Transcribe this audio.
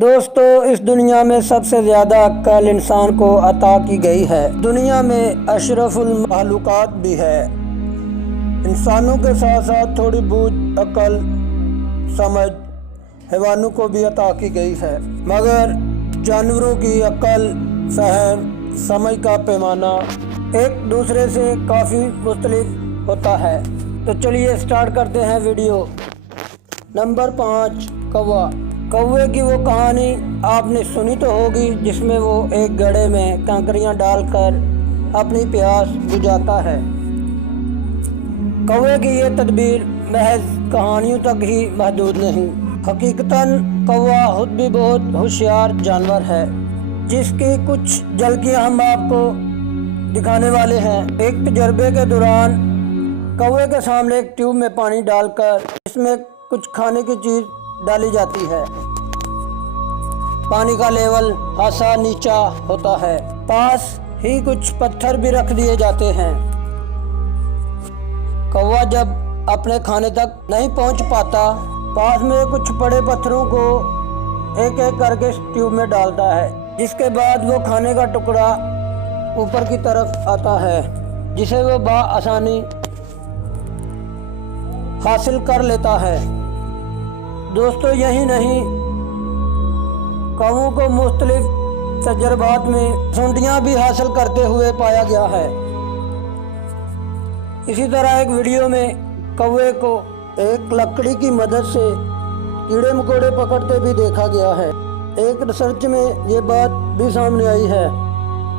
دوستو اس دنیا میں سب سے زیادہ عقل انسان کو عطا کی گئی ہے۔ دنیا میں اشرف المخلوقات بھی ہے۔ انسانوں کے ساتھ ساتھ تھوڑی بہت عقل سمجھ حیوانوں کو بھی عطا کی گئی ہے، مگر جانوروں کی عقل فہم سمجھ کا پیمانہ ایک دوسرے سے کافی مختلف ہوتا ہے۔ تو چلیے سٹارٹ کرتے ہیں ویڈیو۔ نمبر 5، کوا۔ کوے کی وہ کہانی آپ نے سنی تو ہوگی جس میں وہ ایک گڑھے میں کنکریاں ڈال کر اپنی پیاس بجھاتا ہے۔ کوے کی یہ تدبیر محض کہانیوں تک ہی محدود نہیں، حقیقتاً کوا خود بھی بہت ہوشیار جانور ہے، جس کی کچھ جھلکیاں ہم آپ کو دکھانے والے ہیں۔ ایک تجربے کے دوران کوے کے سامنے ایک ٹیوب میں پانی ڈال کر اس میں کچھ کھانے کی چیز ڈالی جاتی ہے۔ پانی کا لیول خاصا نیچا ہوتا ہے، پاس ہی کچھ پتھر بھی رکھ دیے جاتے ہیں۔ کوا جب اپنے کھانے تک نہیں پہنچ پاتا، پاس میں کچھ بڑے پتھروں کو ایک ایک کر کے اس ٹیوب میں ڈالتا ہے، جس کے بعد وہ کھانے کا ٹکڑا اوپر کی طرف آتا ہے، جسے وہ بآسانی حاصل کر لیتا ہے۔ دوستو یہی نہیں، کووں کو مختلف تجربات میں سونڈیاں بھی حاصل کرتے ہوئے پایا گیا ہے۔ اسی طرح ایک ویڈیو میں کوے کو ایک لکڑی کی مدد سے کیڑے مکوڑے پکڑتے بھی دیکھا گیا ہے۔ ایک ریسرچ میں یہ بات بھی سامنے آئی ہے۔